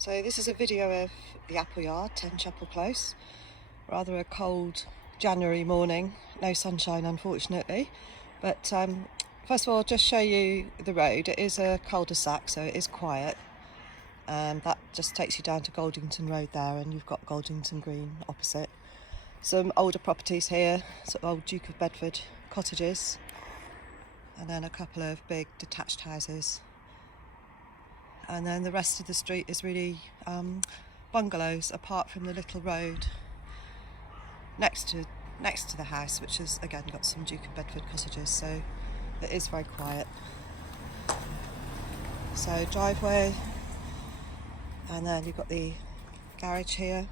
So this is a video of the apple yard, 10 Chapel Close. Rather a cold January morning, no sunshine unfortunately. But first of all, I'll just show you the road. It is a cul-de-sac, so it is quiet. That just takes you down to Goldington Road there, and you've got Goldington Green opposite. Some older properties here, sort of old Duke of Bedford cottages, and then a couple of big detached houses. And then the rest of the street is really bungalows, apart from the little road next to the house, which has again got some Duke of Bedford cottages, so it is very quiet. So driveway, and then you've got the garage here.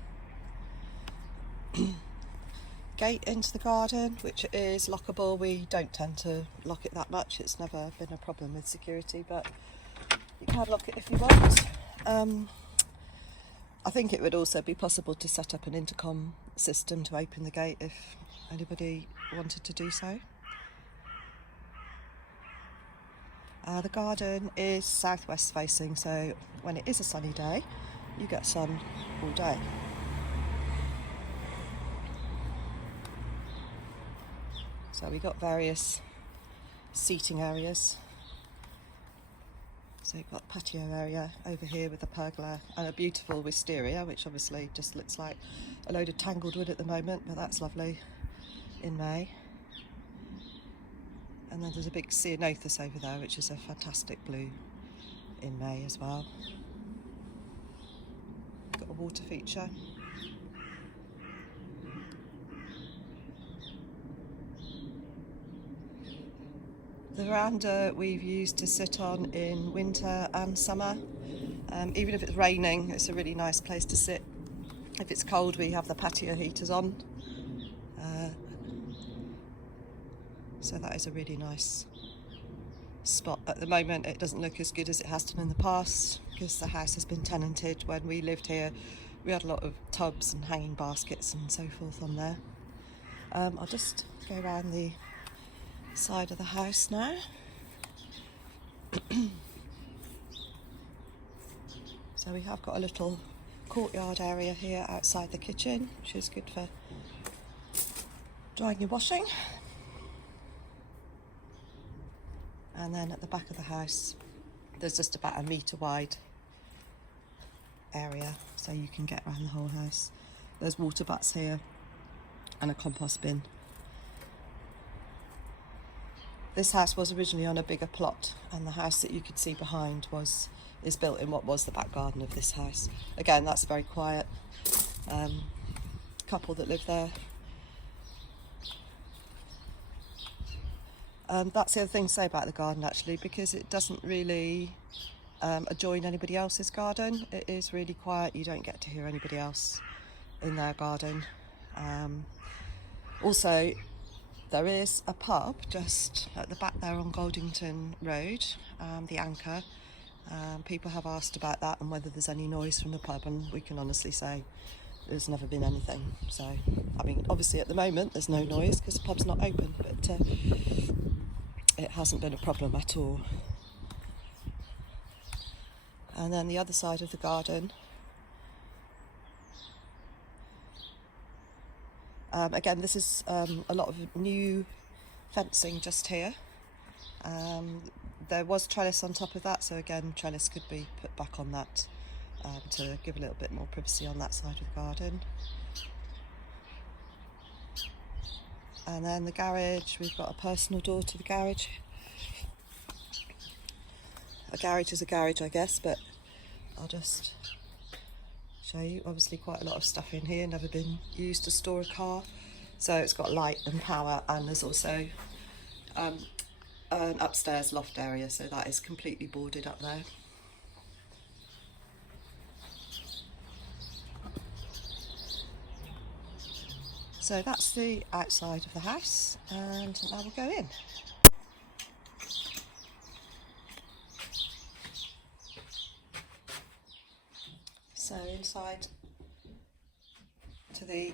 Gate into the garden, which is lockable. We don't tend to lock it that much. It's never been a problem with security, but you can lock it if you want. I think it would also be possible to set up an intercom system to open the gate if anybody wanted to do so. The garden is southwest facing, so when it is a sunny day, you get sun all day. So we've got various seating areas. So you've got patio area over here with a pergola and a beautiful wisteria, which obviously just looks like a load of tangled wood at the moment, but that's lovely in May. And then there's a big ceanothus over there, which is a fantastic blue in May as well. Got a water feature. The veranda we've used to sit on in winter and summer. Even if it's raining, it's a really nice place to sit. If it's cold, we have the patio heaters on. So that is a really nice spot. At the moment, it doesn't look as good as it has done in the past because the house has been tenanted. When we lived here, we had a lot of tubs and hanging baskets and so forth on there. I'll just go around the side of the house now. So we have got a little courtyard area here outside the kitchen, which is good for drying your washing. And then at the back of the house, there's just about a metre wide area, so you can get around the whole house. There's water butts here and a compost bin. This house was originally on a bigger plot, and the house that you could see behind is built in what was the back garden of this house. Again, that's very quiet. Couple that live there. That's the other thing to say about the garden, actually, because it doesn't really adjoin anybody else's garden. It is really quiet. You don't get to hear anybody else in their garden. Also, there is a pub just at the back there on Goldington Road, the Anchor. People have asked about that and whether there's any noise from the pub, and we can honestly say there's never been anything. So, I mean, obviously at the moment there's no noise because the pub's not open, but it hasn't been a problem at all. And then the other side of the garden, again, this is a lot of new fencing just here. There was trellis on top of that, so again, trellis could be put back on that to give a little bit more privacy on that side of the garden. And then the garage, we've got a personal door to the garage. A garage is a garage, I guess, but I'll just show you. Obviously quite a lot of stuff in here, never been used to store a car. So it's got light and power, and there's also an upstairs loft area, so that is completely boarded up there. So that's the outside of the house, and now we'll go in. So inside to the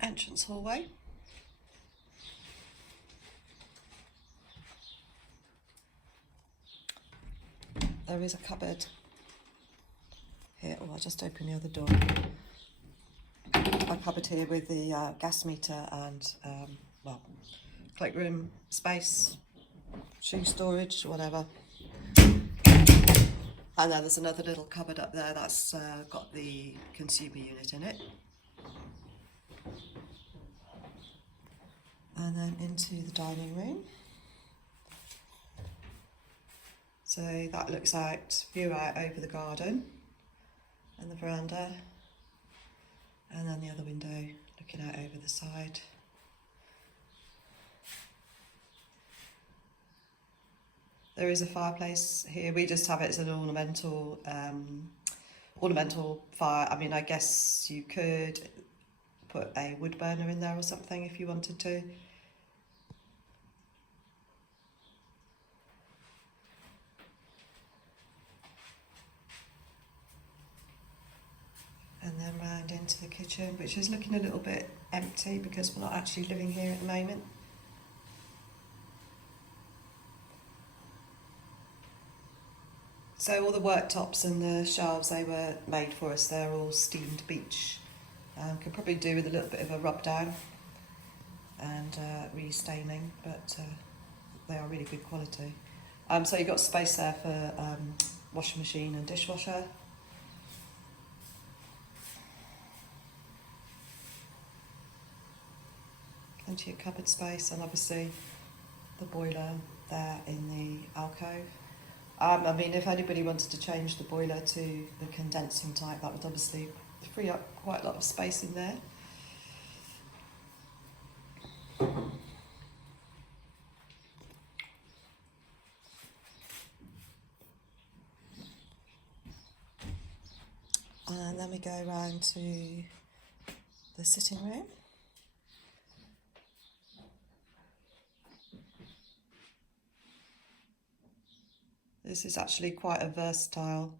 entrance hallway. There is a cupboard here. Oh, I'll just open the other door. A cupboard here with the gas meter and, well, cloakroom space, shoe storage, whatever. And then there's another little cupboard up there that's got the consumer unit in it. And then into the dining room. So that looks out, view out over the garden and the veranda. And then the other window looking out over the side. There is a fireplace here. We just have it as an ornamental fire. I mean, I guess you could put a wood burner in there or something if you wanted to. And then round into the kitchen, which is looking a little bit empty because we're not actually living here at the moment. So all the worktops and the shelves, they were made for us. They're all steamed beech. Could probably do with a little bit of a rub down and re-staining, but they are really good quality. So you've got space there for washing machine and dishwasher. Plenty of cupboard space, and obviously the boiler there in the alcove. I mean, if anybody wanted to change the boiler to the condensing type, that would obviously free up quite a lot of space in there. And then we go around to the sitting room. This is actually quite a versatile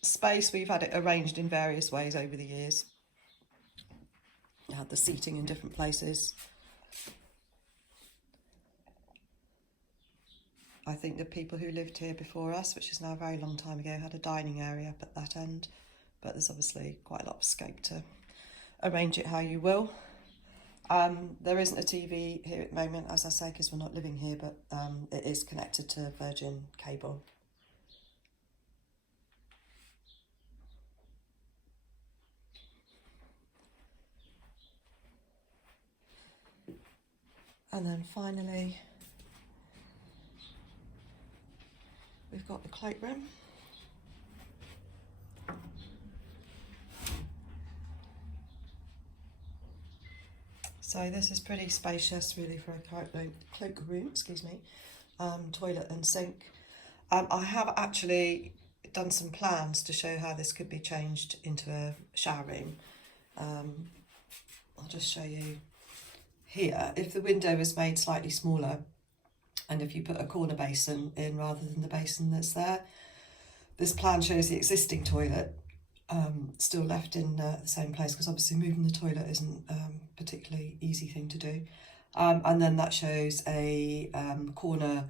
space. We've had it arranged in various ways over the years. You had the seating in different places. I think the people who lived here before us, which is now a very long time ago, had a dining area up at that end, but there's obviously quite a lot of scope to arrange it how you will. There isn't a TV here at the moment, as I say, because we're not living here, but it is connected to Virgin cable. And then finally, we've got the cloakroom. So this is pretty spacious, really, for a cloakroom, excuse me. Toilet and sink. I have actually done some plans to show how this could be changed into a shower room. I'll just show you here. If the window was made slightly smaller, and if you put a corner basin in rather than the basin that's there, this plan shows the existing toilet still left in the same place, because obviously moving the toilet isn't a particularly easy thing to do. And then that shows a corner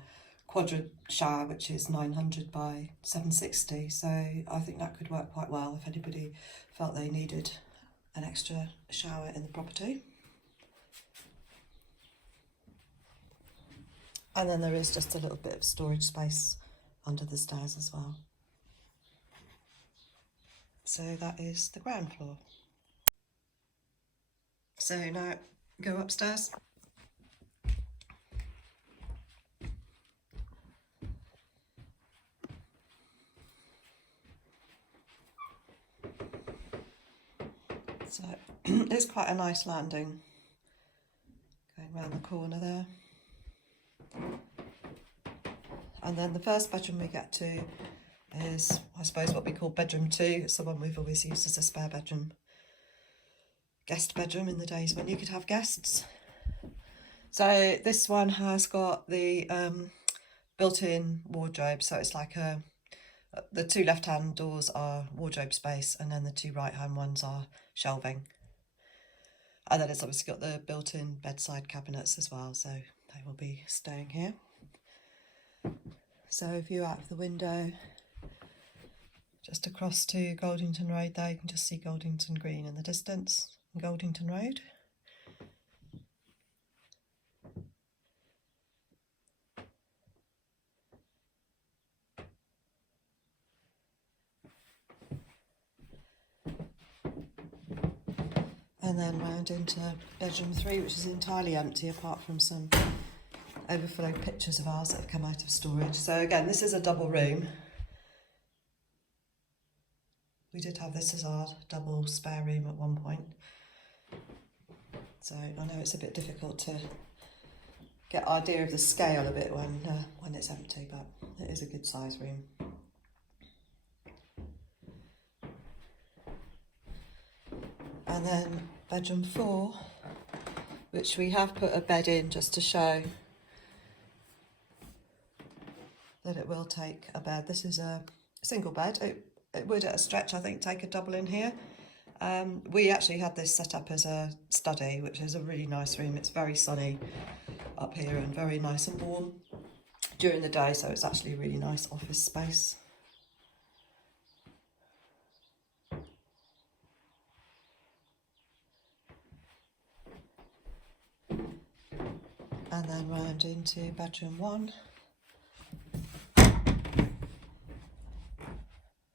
quadrant shower, which is 900 by 760. So I think that could work quite well if anybody felt they needed an extra shower in the property. And then there is just a little bit of storage space under the stairs as well. So that is the ground floor. So now go upstairs. So it's quite a nice landing going around the corner there. And then the first bedroom we get to is, I suppose, what we call bedroom 2. It's the one we've always used as a spare bedroom. Guest bedroom in the days when you could have guests. So this one has got the built-in wardrobe. So it's like the 2 left-hand doors are wardrobe space, and then the 2 right-hand ones are shelving. And then it's obviously got the built-in bedside cabinets as well, so they will be staying here. So view out of the window, Just across to Goldington Road there, you can just see Goldington Green in the distance, and Goldington Road. And then round into bedroom 3, which is entirely empty apart from some overflow pictures of ours that have come out of storage. So again, this is a double room. We did have this as our double spare room at one point. So I know it's a bit difficult to get an idea of the scale of it when it's empty, but it is a good size room. And then bedroom 4, which we have put a bed in just to show that it will take a bed. This is a single bed. It would at a stretch, I think, take a double in here. We actually had this set up as a study, which is a really nice room. It's very sunny up here and very nice and warm during the day, so it's actually a really nice office space. And then round into bedroom 1.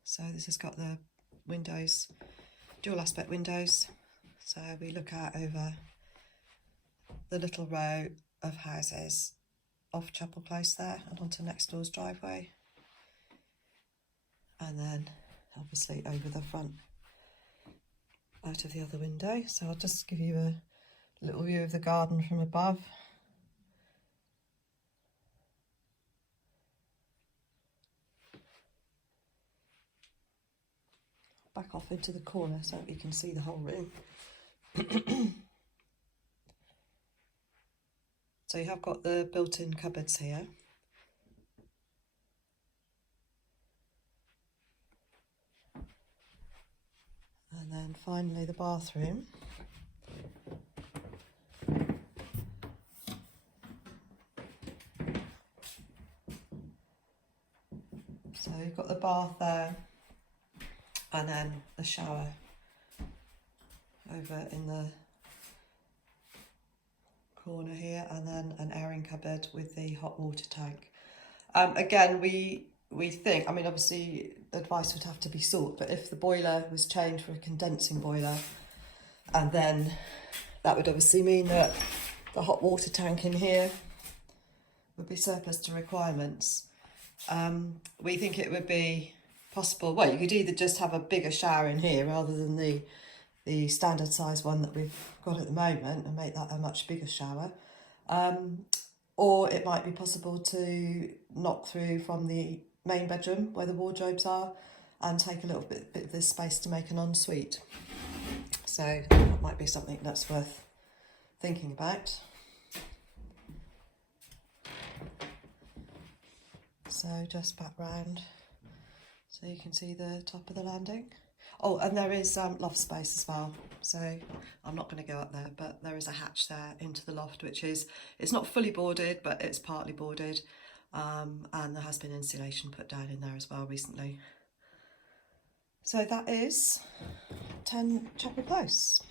So this has got the windows, dual aspect windows. So we look out over the little row of houses off Chapel Close there and onto next door's driveway. And then obviously over the front out of the other window. So I'll just give you a little view of the garden from above. Back off into the corner so that you can see the whole room. So you have got the built-in cupboards here. And then finally the bathroom. So you've got the bath there, and then the shower over in the corner here, and then an airing cupboard with the hot water tank. Again, we think, I mean, obviously advice would have to be sought, but if the boiler was changed for a condensing boiler, and then that would obviously mean that the hot water tank in here would be surplus to requirements. We think it would be possible, well, you could either just have a bigger shower in here rather than the standard size one that we've got at the moment and make that a much bigger shower. Or it might be possible to knock through from the main bedroom where the wardrobes are and take a little bit of this space to make an ensuite. So that might be something that's worth thinking about. So just back round so you can see the top of the landing. Oh, and there is loft space as well. So I'm not going to go up there, but there is a hatch there into the loft, which is, it's not fully boarded, but it's partly boarded. And there has been insulation put down in there as well recently. So that is 10 Chapel Close.